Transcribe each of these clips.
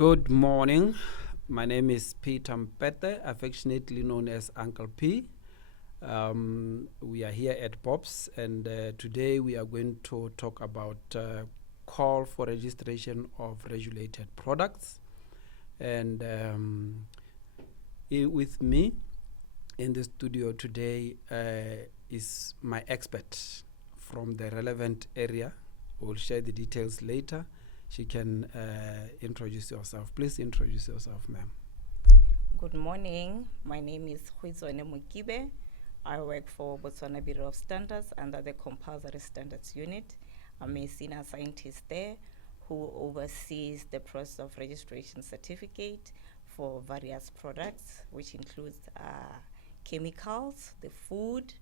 Good morning. My name is Peter Mpete, affectionately known as Uncle P. We are here at BOPS, and today we are going to talk about call for registration of regulated products. And with me in the studio today is my expert from the relevant area. We'll share the details later. She can introduce yourself. Please introduce yourself, ma'am. Good morning. My name is 𝐓𝐡𝐞 𝐐𝐿𝐴. I work for Botswana Bureau of Standards under the Compulsory Standards Unit. I'm a senior scientist there who oversees the process of registration certificate for various products, which includes chemicals, the food,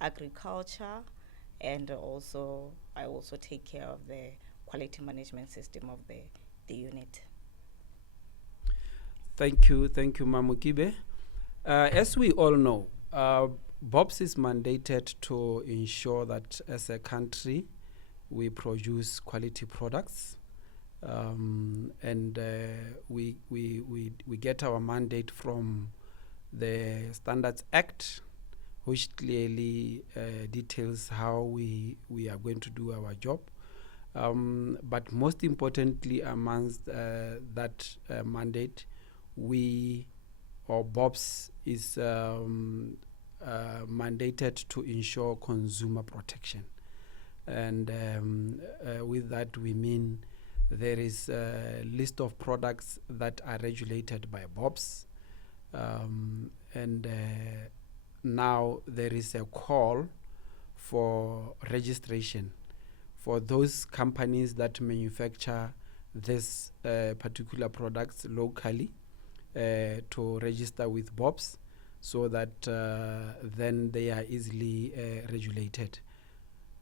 agriculture, and I also take care of the quality management system of the unit. Thank you, Mamukibe. As we all know, BOPS is mandated to ensure that as a country we produce quality products, and we get our mandate from the Standards Act, which clearly details how we are going to do our job. But most importantly, amongst that mandate, BOPS is mandated to ensure consumer protection. And with that, we mean there is a list of products that are regulated by BOPS. And now there is a call for registration for those companies that manufacture this particular products locally to register with BOPS, so that then they are easily regulated.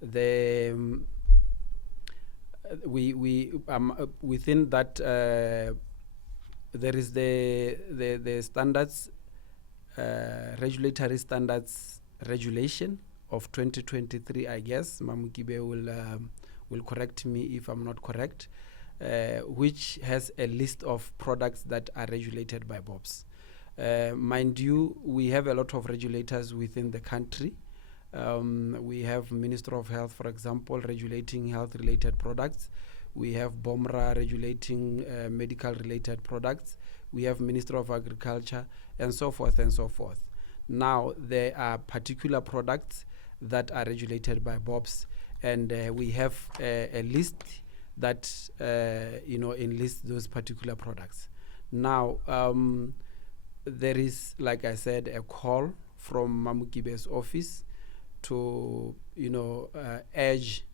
Within that there is the standards, regulatory standards regulation of 2023, I guess. Mamukibe will correct me if I'm not correct, which has a list of products that are regulated by BOPS. Mind you, we have a lot of regulators within the country. We have Minister of Health, for example, regulating health-related products. We have BOMRA regulating medical-related products. We have Minister of Agriculture, and so forth and so forth. Now, there are particular products that are regulated by BOPS, and we have a list that enlists those particular products. Now, there is, like I said, a call from Mamukibe's office to urge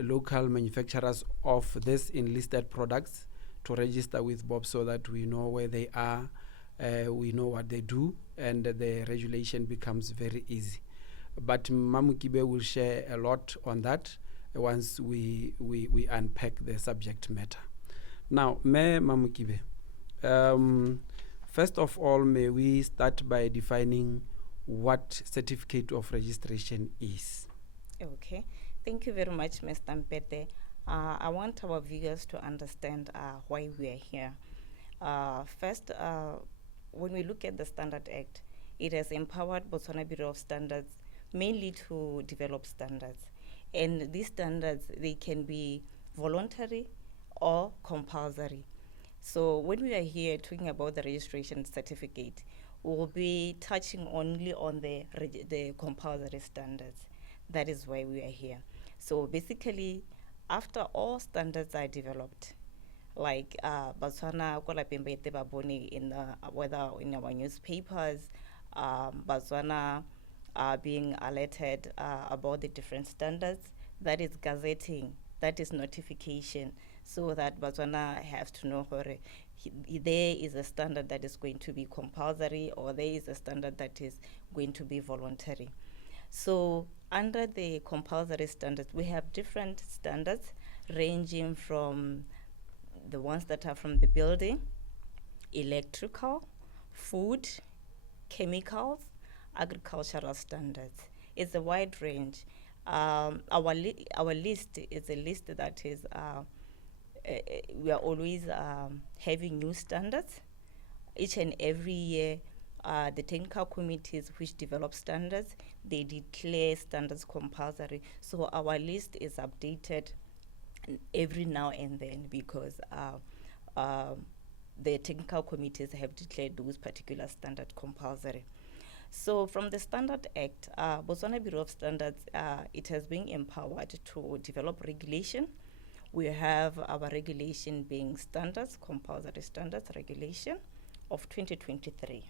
local manufacturers of this enlisted products to register with BOPS, so that we know where they are, we know what they do, and the regulation becomes very easy. But Mamukibe will share a lot on that once we unpack the subject matter. Now, Mamukibe, first of all, may we start by defining what certificate of registration is? Okay, thank you very much, Mr. Mpete. I want our viewers to understand why we are here. First, when we look at the Standard Act, it has empowered Botswana Bureau of Standards mainly to develop standards. And these standards, they can be voluntary or compulsory. So when we are here talking about the registration certificate, we'll be touching only on the compulsory standards. That is why we are here. So basically, after all standards are developed, like Botswana whether in our newspapers, Botswana being alerted about the different standards, that is gazetting, that is notification, so that Botswana has to know whether there is a standard that is going to be compulsory or there is a standard that is going to be voluntary. So under the compulsory standards, we have different standards ranging from the ones that are from the building, electrical, food, chemicals, agricultural standards. It's a wide range. Our list is a list that is we are always having new standards. Each and every year, the technical committees which develop standards, they declare standards compulsory. So our list is updated every now and then because the technical committees have declared those particular standards compulsory. So from the Standard Act, Botswana Bureau of Standards, it has been empowered to develop regulation. We have our regulation being standards, compulsory standards regulation of 2023.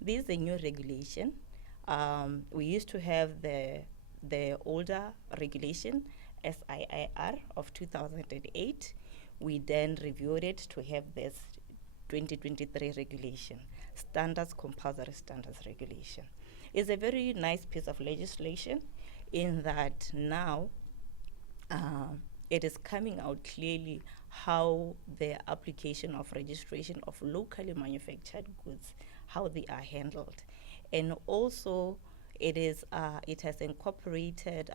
This is a new regulation. We used to have the older regulation, SCSR of 2008. We then reviewed it to have this 2023 regulation, standards, compulsory standards regulation. It's a very nice piece of legislation in that now it is coming out clearly how the application of registration of locally manufactured goods, how they are handled. And also it has incorporated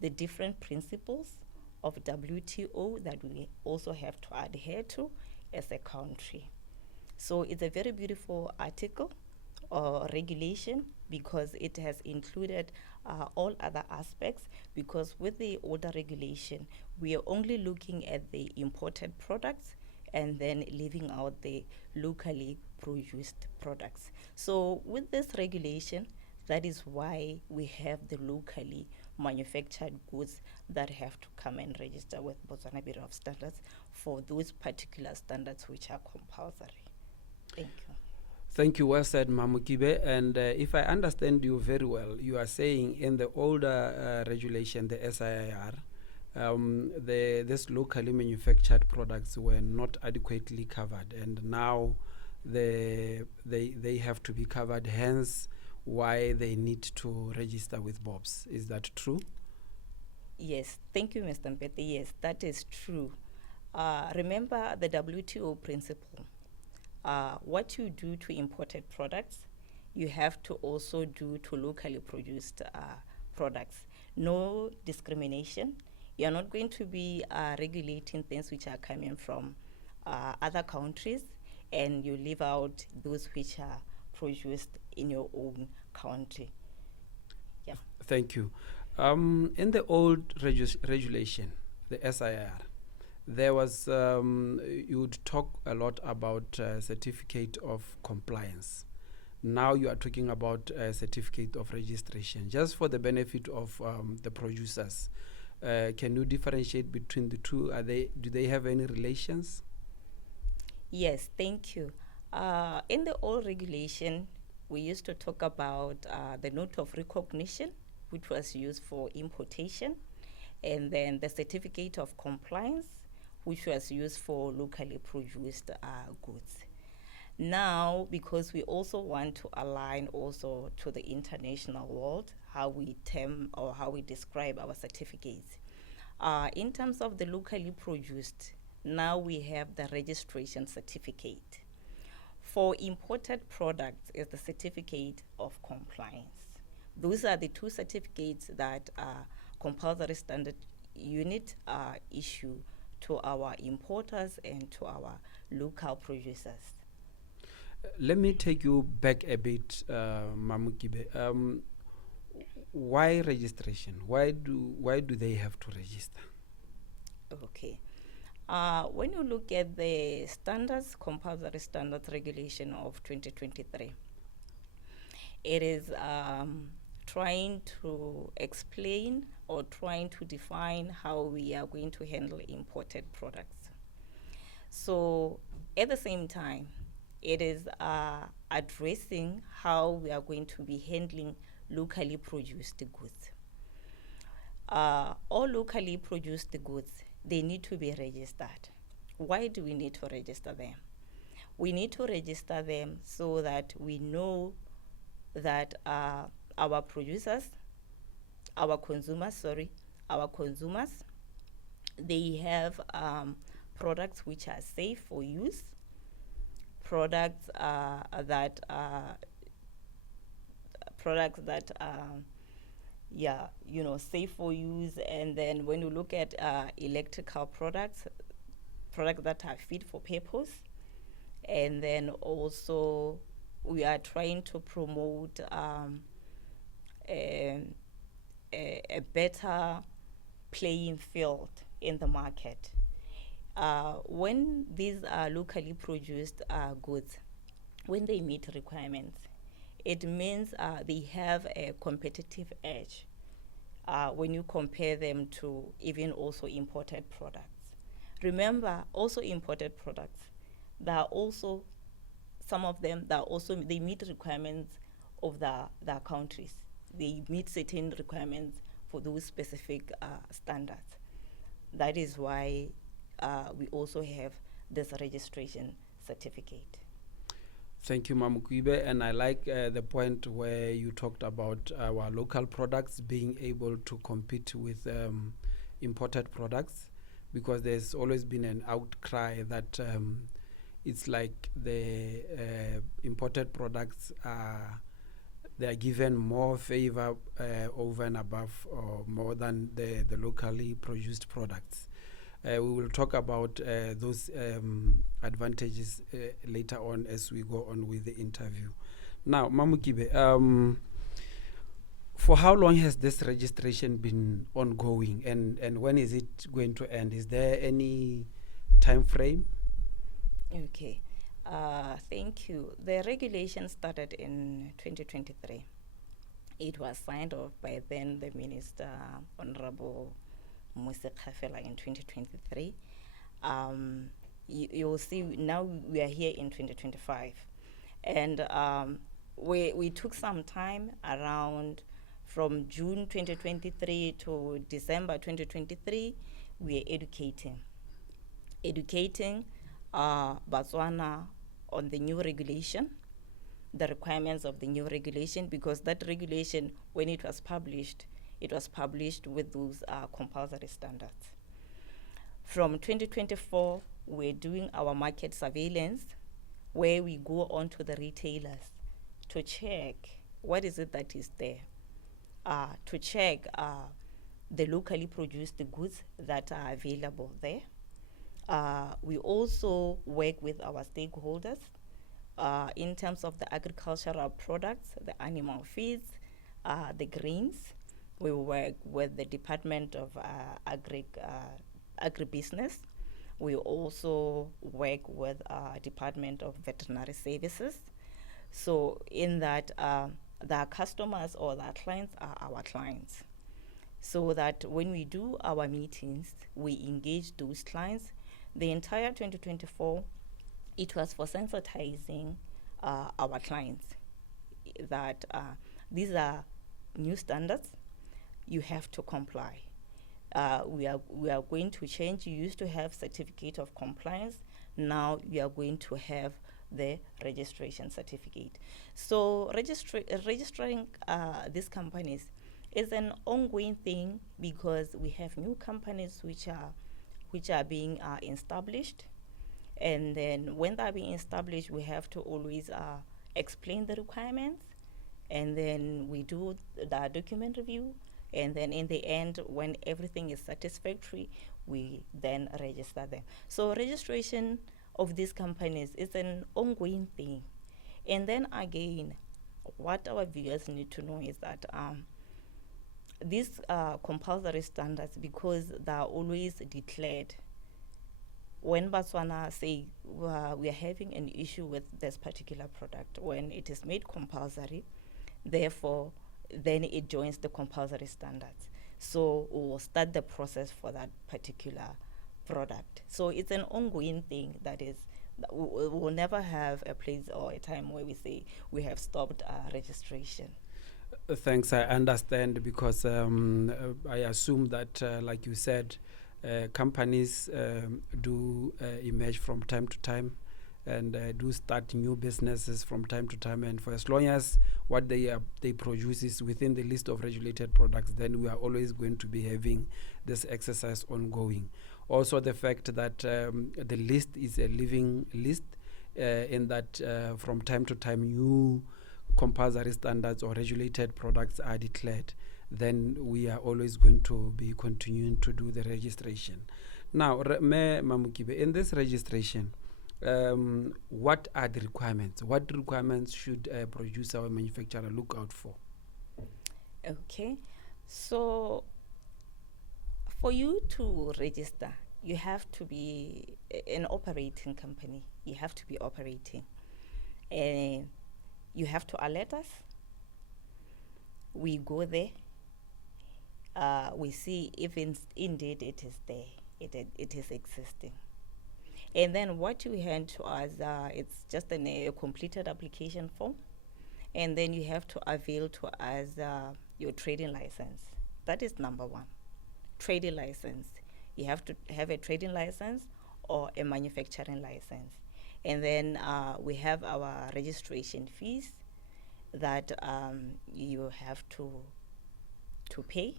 the different principles of WTO that we also have to adhere to as a country. So it's a very beautiful article or regulation because it has included all other aspects, because with the older regulation, we are only looking at the imported products and then leaving out the locally produced products. So with this regulation, that is why we have the locally manufactured goods that have to come and register with Botswana Bureau of Standards for those particular standards which are compulsory. Thank you. Thank you, well said, Mamukube. And if I understand you very well, you are saying in the older regulation, the SCSR, this locally manufactured products were not adequately covered, and now they have to be covered, hence why they need to register with BOBS. Is that true? Yes, thank you, Mr. Mpete. Yes, that is true. Remember the WTO principle. What you do to imported products, you have to also do to locally produced products. No discrimination. You're not going to be regulating things which are coming from other countries, and you leave out those which are produced in your own country. Yeah. Thank you. In the old regulation, the SCSR, there was, you would talk a lot about certificate of compliance. Now you are talking about certificate of registration. Just for the benefit of the producers, can you differentiate between the two? Do they have any relations? Yes, thank you. In the old regulation, we used to talk about the note of recognition, which was used for importation, and then the certificate of compliance, which was used for locally produced goods. Now, because we also want to align also to the international world, how we term or how we describe our certificates. In terms of the locally produced, now we have the registration certificate. For imported products is the certificate of compliance. Those are the two certificates that compulsory standard unit issue to our importers and to our local producers. Let me take you back a bit, Mamukube. Why registration? Why do they have to register? Okay. When you look at the standards, compulsory standards regulation of 2023, it is trying to explain or trying to define how we are going to handle imported products. So at the same time, it is addressing how we are going to be handling locally produced goods. All locally produced goods, they need to be registered. Why do we need to register them? We need to register them so that we know that our producers, our consumers, they have products which are safe for use, products that safe for use. And then when you look at electrical products, products that are fit for purpose. And then also we are trying to promote a better playing field in the market. When these are locally produced goods, when they meet requirements, it means they have a competitive edge when you compare them to even also imported products. Remember, also imported products, there are also some of them that also they meet requirements of the countries. They meet certain requirements for those specific standards. That is why we also have this registration certificate. Thank you, Mamukwibe. And I like the point where you talked about our local products being able to compete with imported products, because there's always been an outcry that it's like the imported products they are given more favor over and above or more than the locally produced products. We will talk about those advantages later on as we go on with the interview. Now, Mamukwibe, for how long has this registration been ongoing, and when is it going to end? Is there any time frame? Okay, thank you. The regulation started in 2023. It was signed off by then the Minister, Honorable 𝐓𝐡𝐞 in 2023. You'll see now we are here in 2025, and we took some time around from June 2023 to December 2023. We are educating Botswana on the new regulation, the requirements of the new regulation, because that regulation, when it was published with those compulsory standards. From 2024, we're doing our market surveillance, where we go on to the retailers to check what is it that is there, to check the locally produced goods that are available there. We also work with our stakeholders in terms of the agricultural products, the animal feeds, the grains. We work with the Department of Agribusiness. We also work with Department of Veterinary Services. So in that, the customers or the clients are our clients. So that when we do our meetings, we engage those clients. The entire 2024, it was for sensitizing our clients that these are new standards. You have to comply. We are going to change. You used to have certificate of compliance. Now you are going to have the registration certificate. So registering these companies is an ongoing thing, because we have new companies which are being established, and then when they're being established, we have to always explain the requirements, and then we do the document review, and then in the end, when everything is satisfactory, we then register them. So registration of these companies is an ongoing thing. And then again, what our viewers need to know is that these compulsory standards, because they are always declared, when Botswana say we are having an issue with this particular product, when it is made compulsory, therefore then it joins the compulsory standards. So we will start the process for that particular product. So it's an ongoing thing. That is, we will never have a place or a time where we say we have stopped registration. Thanks, I understand, because I assume that, like you said, companies do emerge from time to time, and do start new businesses from time to time, and for as long as what they produce is within the list of regulated products, then we are always going to be having this exercise ongoing. Also, the fact that the list is a living list, in that from time to time new compulsory standards or regulated products are declared, then we are always going to be continuing to do the registration. Now, Mamukibe, in this registration, what are the requirements? What requirements should a producer or manufacturer look out for? Okay, so for you to register, you have to be an operating company. You have to be operating. You have to alert us. We go there. We see if indeed it is there, it is existing. And then what you hand to us, it's just a completed application form. And then you have to avail to us your trading license. That is number one, trading license. You have to have a trading license or a manufacturing license. And then we have our registration fees that you have to pay.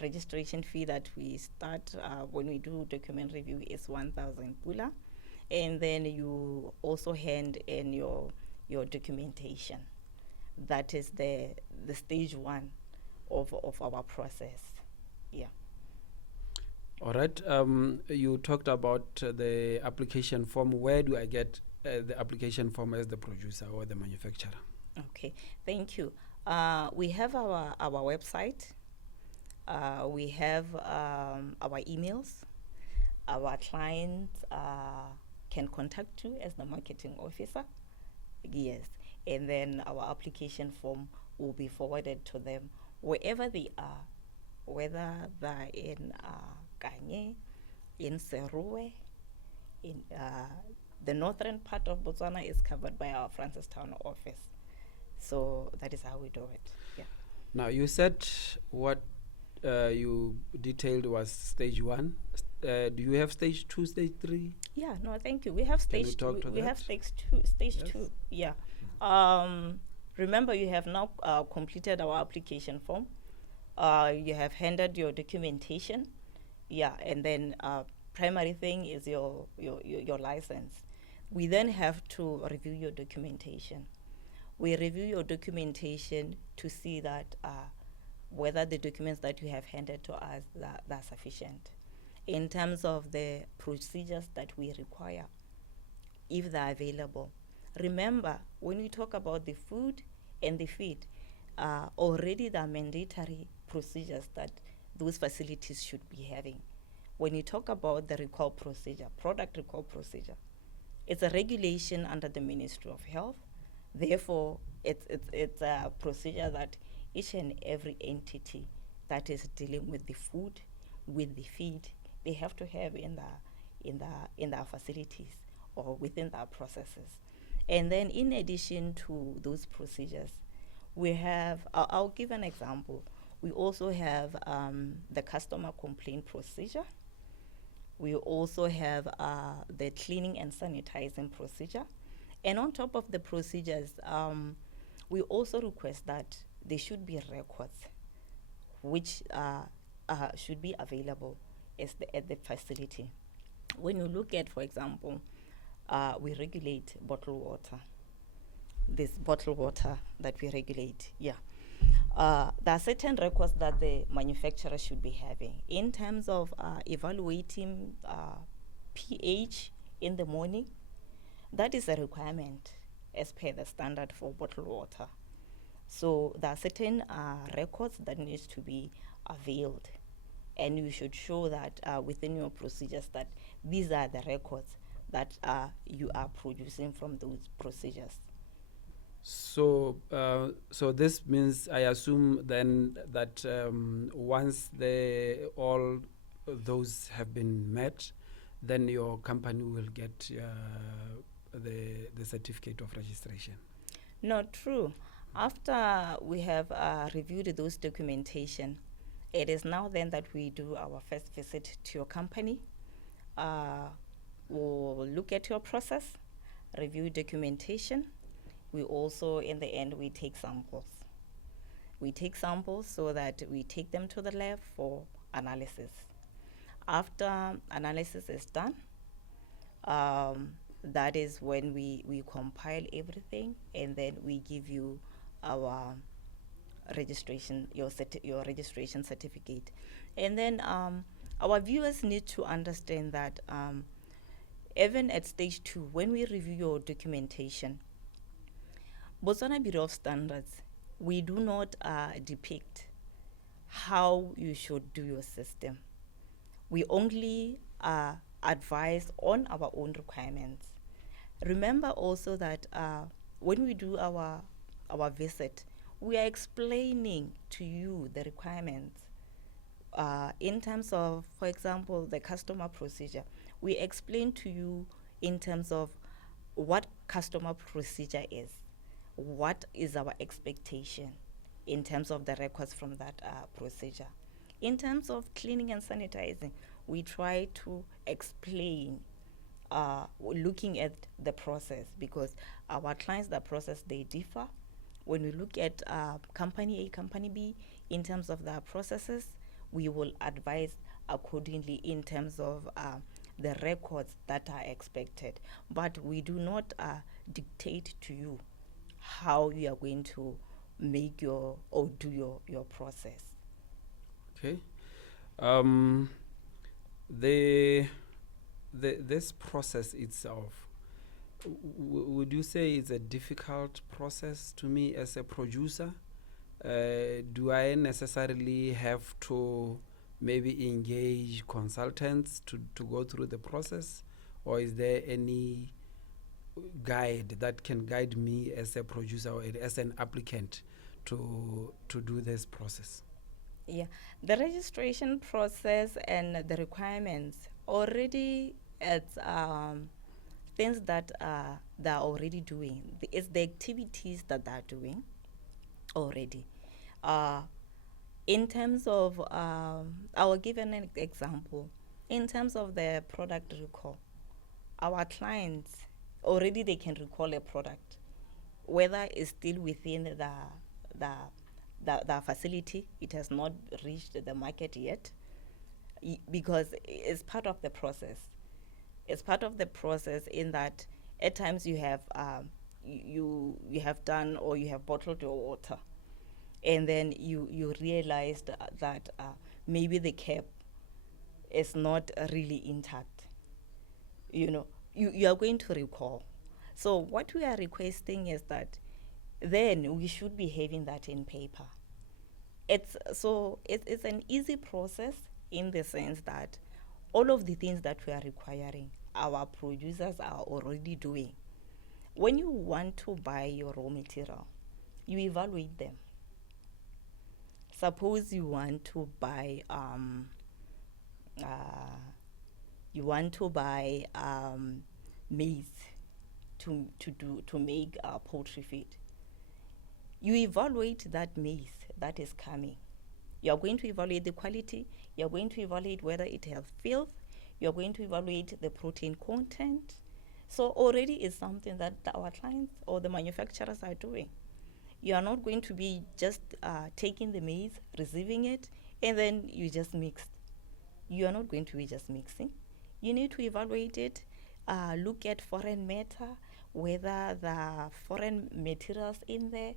Registration fee that we start when we do document review is 1,000 pula, and then you also hand in your documentation. That is the stage one of our process. Yeah. All right. You talked about the application form. Where do I get the application form as the producer or the manufacturer? Okay, thank you. We have our website. We have our emails. Our clients can contact you as the marketing officer. Yes. And then our application form will be forwarded to them wherever they are, whether they're in Kanye, in Seruwe, in the northern part of Botswana is covered by our Francistown office. So that is how we do it. Yeah. Now, you said what you detailed was stage one. Do you have stage two, stage three? Yeah, no, thank you. We have stage two. We have stage two. Stage two. Yeah. Remember, you have now completed our application form. You have handed your documentation. Yeah, and then primary thing is your license. We then have to review your documentation. We review your documentation to see that whether the documents that you have handed to us are sufficient in terms of the procedures that we require, if they're available. Remember, when we talk about the food and the feed, already there are mandatory procedures that those facilities should be having. When you talk about the recall procedure, product recall procedure, it's a regulation under the Ministry of Health. Therefore, it's a procedure that each and every entity that is dealing with the food, with the feed, they have to have in their facilities or within their processes. And then in addition to those procedures, we have, I'll give an example. We also have the customer complaint procedure. We also have the cleaning and sanitizing procedure. And on top of the procedures, we also request that there should be records which should be available at the facility. When you look at, for example, we regulate bottled water. This bottled water that we regulate, yeah. There are certain records that the manufacturer should be having in terms of evaluating pH in the morning. That is a requirement as per the standard for bottled water. So there are certain records that needs to be availed, and you should show that within your procedures that these are the records that you are producing from those procedures. So, so this means, I assume then that once all those have been met, then your company will get the certificate of registration. Not true. After we have reviewed those documentation, it is now then that we do our first visit to your company. We'll look at your process, review documentation. We also, in the end, we take samples. We take samples so that we take them to the lab for analysis. After analysis is done, that is when we compile everything, and then we give you our registration, your registration certificate. And then our viewers need to understand that even at stage 2, when we review your documentation, Botswana Bureau of Standards, we do not depict how you should do your system. We only advise on our own requirements. Remember also that when we do our visit, we are explaining to you the requirements. In terms of, for example, the customer procedure, we explain to you in terms of what customer procedure is, what is our expectation in terms of the records from that procedure. In terms of cleaning and sanitizing, we try to explain looking at the process, because our clients, the process, they differ. When we look at company A, company B, in terms of their processes, we will advise accordingly in terms of the records that are expected. But we do not dictate to you how you are going to make your or do your process. Okay. This process itself, would you say it's a difficult process to me as a producer? Do I necessarily have to maybe engage consultants to go through the process, or is there any guide that can guide me as a producer or as an applicant to do this process? Yeah, the registration process and the requirements already, it's things that they're already doing. It's the activities that they're doing already. In terms of, I will give an example. In terms of the product recall, our clients already, they can recall a product, whether it's still within the facility, it has not reached the market yet, because it's part of the process. It's part of the process in that at times you have you have done, or you have bottled your water, and then you realized that maybe the cap is not really intact. You are going to recall. So what we are requesting is that then we should be having that in paper. It's an easy process in the sense that all of the things that we are requiring, our producers are already doing. When you want to buy your raw material, you evaluate them. Suppose you want to buy maize to make poultry feed. You evaluate that maize that is coming. You are going to evaluate the quality. You are going to evaluate whether it has filth. You are going to evaluate the protein content. So already it's something that our clients or the manufacturers are doing. You are not going to be just taking the maize, receiving it, and then you just mix. You are not going to be just mixing. You need to evaluate it, look at foreign matter, whether the foreign materials in there,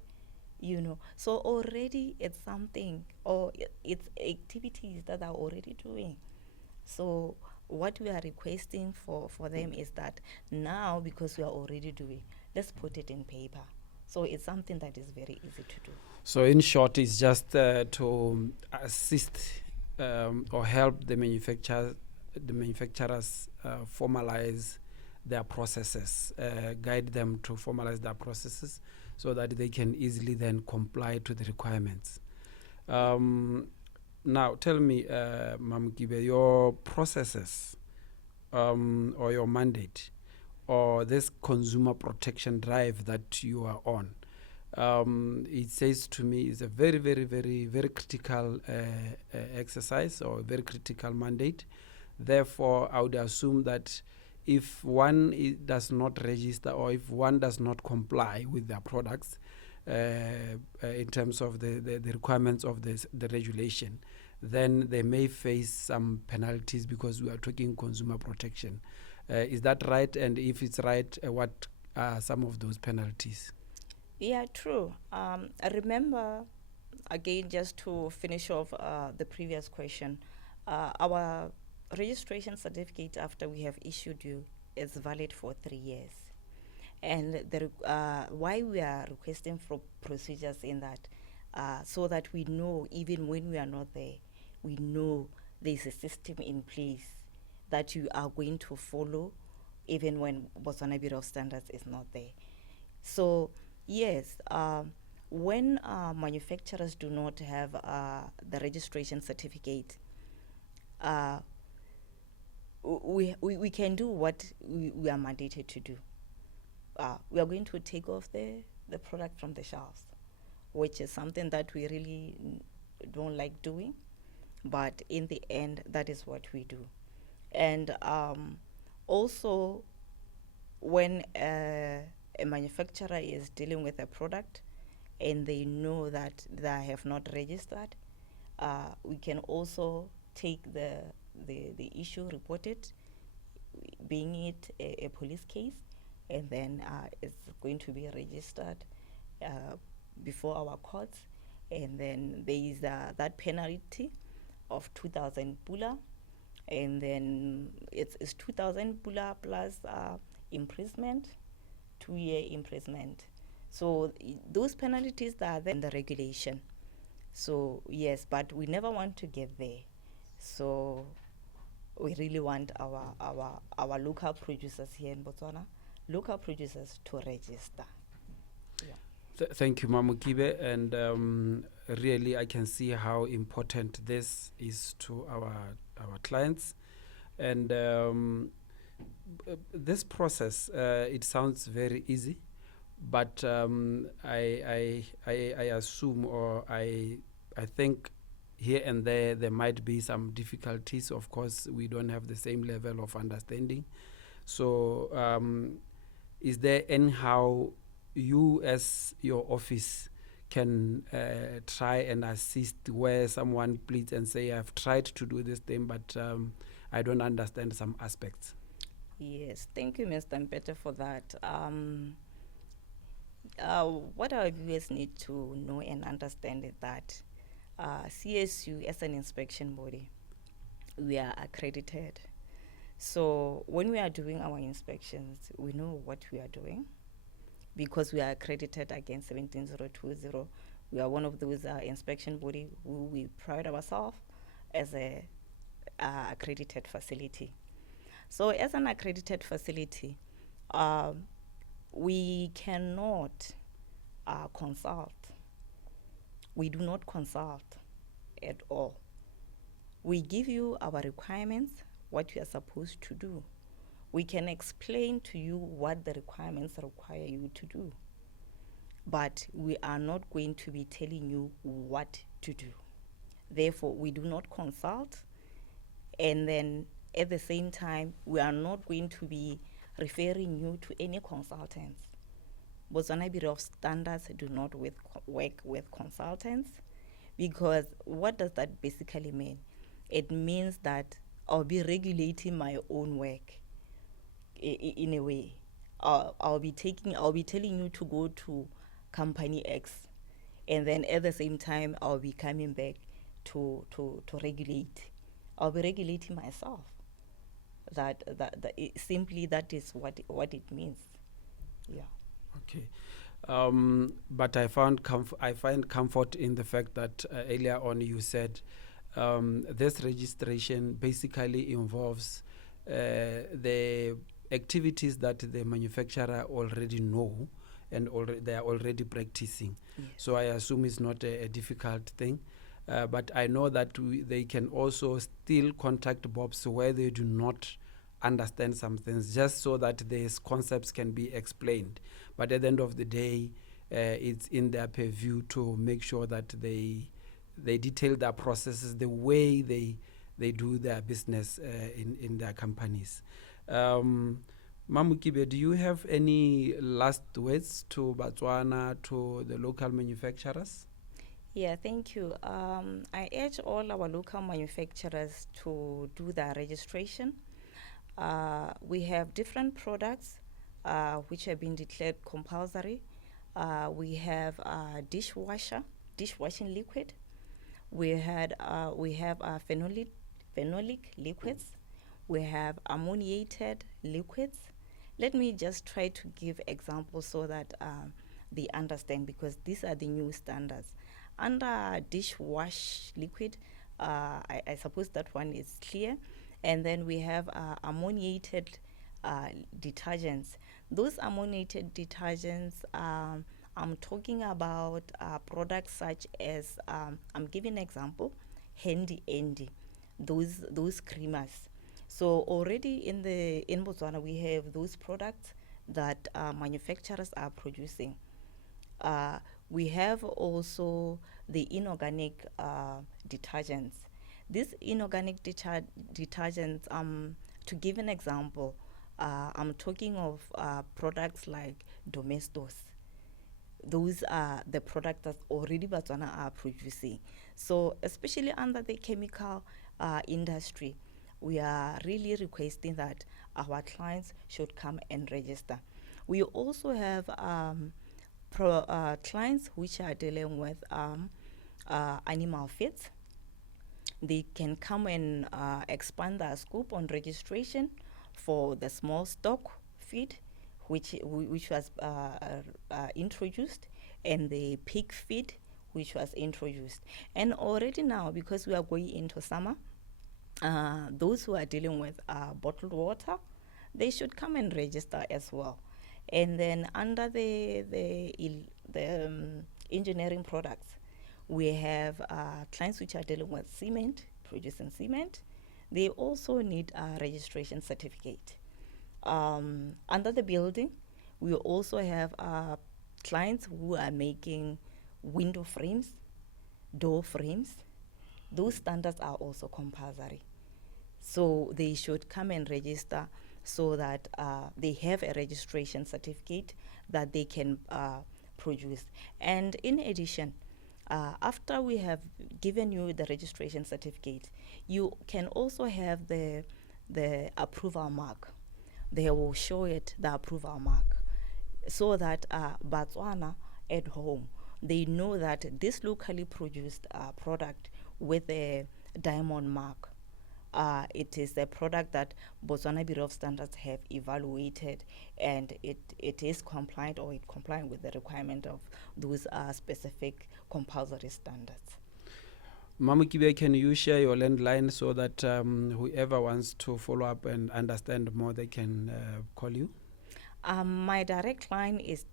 So already it's something, or it's activities that are already doing. So what we are requesting for them is that now, because we are already doing, let's put it in paper. So it's something that is very easy to do. So in short, it's just to assist or help the manufacturers formalize their processes, guide them to formalize their processes so that they can easily then comply to the requirements. Now, tell me, Mamkibe, your processes or your mandate or this consumer protection drive that you are on, it says to me is a very, very, very, very critical exercise or a very critical mandate. Therefore, I would assume that if one does not register or if one does not comply with their products in terms of the requirements of the regulation, then they may face some penalties because we are talking consumer protection. Is that right? And if it's right, what are some of those penalties? Yeah, true. I remember, again, just to finish off the previous question, our registration certificate after we have issued you is valid for 3 years. And why we are requesting for procedures in that, so that we know even when we are not there, we know there's a system in place that you are going to follow even when Botswana Bureau of Standards is not there. So yes, when manufacturers do not have the registration certificate, we can do what we are mandated to do. We are going to take off the product from the shelves, which is something that we really don't like doing. But in the end, that is what we do. And also, when a manufacturer is dealing with a product and they know that they have not registered, we can also take the issue, report it, being it a police case, and then it's going to be registered before our courts, and then there is that penalty of 2,000 pula, and then it's 2,000 pula plus imprisonment, 2-year imprisonment. So those penalties are there in the regulation. So yes, but we never want to get there. So we really want our local producers here in Botswana, local producers to register. Yeah. Thank you, Mamukibe, and really I can see how important this is to our clients. And this process, it sounds very easy, but I assume, or I think here and there might be some difficulties. Of course, we don't have the same level of understanding. So is there anyhow you as your office can try and assist where someone pleads and say, I've tried to do this thing, but I don't understand some aspects? Yes, thank you, Mr. Mpete, for that. What our viewers need to know and understand is that CSU, as an inspection body, we are accredited. So when we are doing our inspections, we know what we are doing because we are accredited against 17020. We are one of those inspection body who we pride ourselves as a accredited facility. So as an accredited facility, we cannot consult. We do not consult at all. We give you our requirements, what you are supposed to do. We can explain to you what the requirements require you to do, but we are not going to be telling you what to do. Therefore, we do not consult, and then at the same time, we are not going to be referring you to any consultants. Botswana Bureau of Standards do not work with consultants, because what does that basically mean? It means that I'll be regulating my own work in a way. I'll be telling you to go to company X, and then at the same time I'll be coming back to regulate. I'll be regulating myself. That simply that is what it means. Yeah. Okay. But I find comfort in the fact that earlier on you said this registration basically involves the activities that the manufacturer already know and they are already practicing. Yes. So I assume it's not a difficult thing. But I know that they can also still contact BOPs where they do not understand some things, just so that these concepts can be explained. But at the end of the day, it's in their purview to make sure that they detail their processes the way they do their business in their companies. Mamukibe, do you have any last words to Botswana, to the local manufacturers? Yeah, thank you. I urge all our local manufacturers to do their registration. We have different products which have been declared compulsory. We have dishwashing liquid. We have phenolic liquids. we have ammoniated liquids. Let me just try to give examples so that they understand, because these are the new standards. Under dishwash liquid, I suppose that one is clear. And then we have ammoniated detergents. Those ammoniated detergents, I'm talking about products such as, I'm giving an example, Handy Andy, those creamers. So already in Botswana, we have those products that manufacturers are producing. We have also the inorganic detergents. These inorganic detergents, to give an example, I'm talking of products like Domestos. Those are the products that already Botswana are producing. So especially under the chemical industry, we are really requesting that our clients should come and register. We also have clients which are dealing with animal feeds. They can come and expand their scope on registration for the small stock feed, which was introduced, and the pig feed, which was introduced. And already now, because we are going into summer, those who are dealing with bottled water, they should come and register as well. And then under the engineering products, we have clients which are dealing with cement, producing cement. They also need a registration certificate. Under the building, we also have clients who are making window frames, door frames. Those standards are also compulsory. So they should come and register so that they have a registration certificate that they can produce. And in addition, after we have given you the registration certificate, you can also have the approval mark. They will show it, the approval mark, so that Botswana at home, they know that this locally produced product with a diamond mark, it is a product that Botswana Bureau of Standards have evaluated, and it is compliant, or it compliant with the requirement of those specific compulsory standards. 𝐴𝐴, can you share your landline so that whoever wants to follow up and understand more, they can call you? My direct line is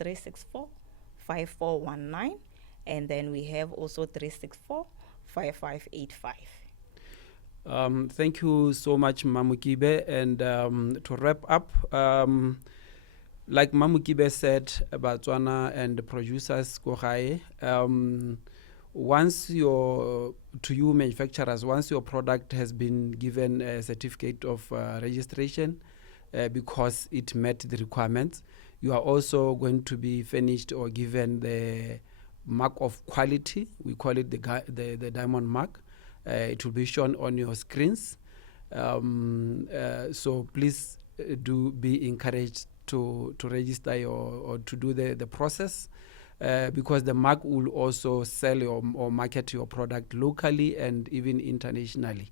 364-5419, and then we have also 364-5585. Thank you so much, 𝐴𝐴. And to wrap up, like 𝐴𝐴 said, Botswana and the producers go high. Once to you manufacturers, once your product has been given a certificate of registration because it met the requirements, you are also going to be furnished or given the mark of quality. We call it the diamond mark. It will be shown on your screens. So please do be encouraged to register or to do the process. Because the mark will also sell or market your product locally and even internationally.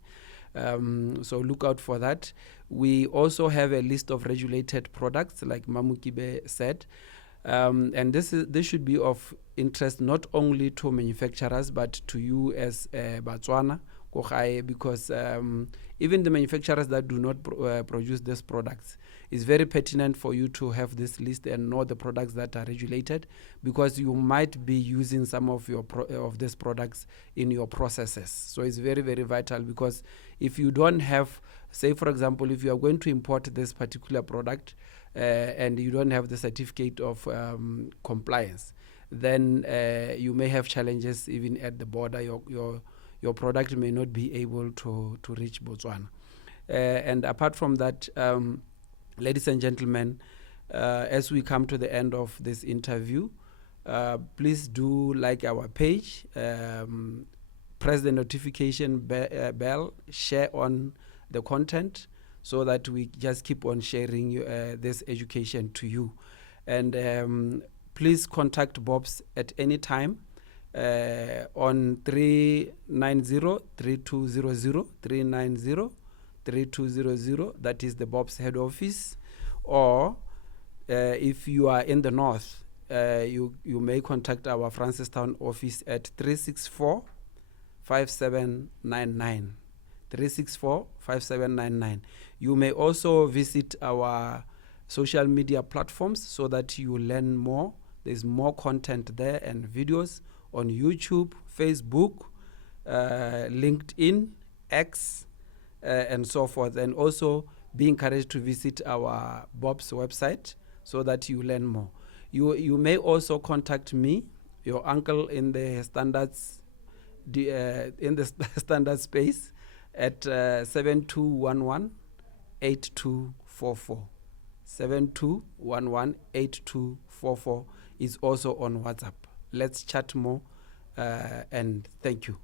So look out for that. We also have a list of regulated products, like 𝐴𝐴 said. And this should be of interest not only to manufacturers, but to you as Botswana, because even the manufacturers that do not produce these products, it's very pertinent for you to have this list and know the products that are regulated, because you might be using some of your of these products in your processes. So it's very, very vital, because if you don't have, say for example, if you are going to import this particular product and you don't have the certificate of compliance, then you may have challenges even at the border. Your product may not be able to reach Botswana. And apart from that, ladies and gentlemen, as we come to the end of this interview, please do like our page, press the notification bell, share on the content, so that we just keep on sharing this education to you. And please contact Bobs at any time on 390-3200, 3200. That is the Bob's head office. Or if you are in the north, you may contact our Francistown office at 364-5799. 364-5799. You may also visit our social media platforms so that you learn more. There's more content there and videos on YouTube, Facebook, LinkedIn, X, and so forth. And also be encouraged to visit our Bob's website so that you learn more. You may also contact me, your uncle in the standards, standard space, at 7211-8244. 7211-8244 is also on WhatsApp. Let's chat more, and thank you.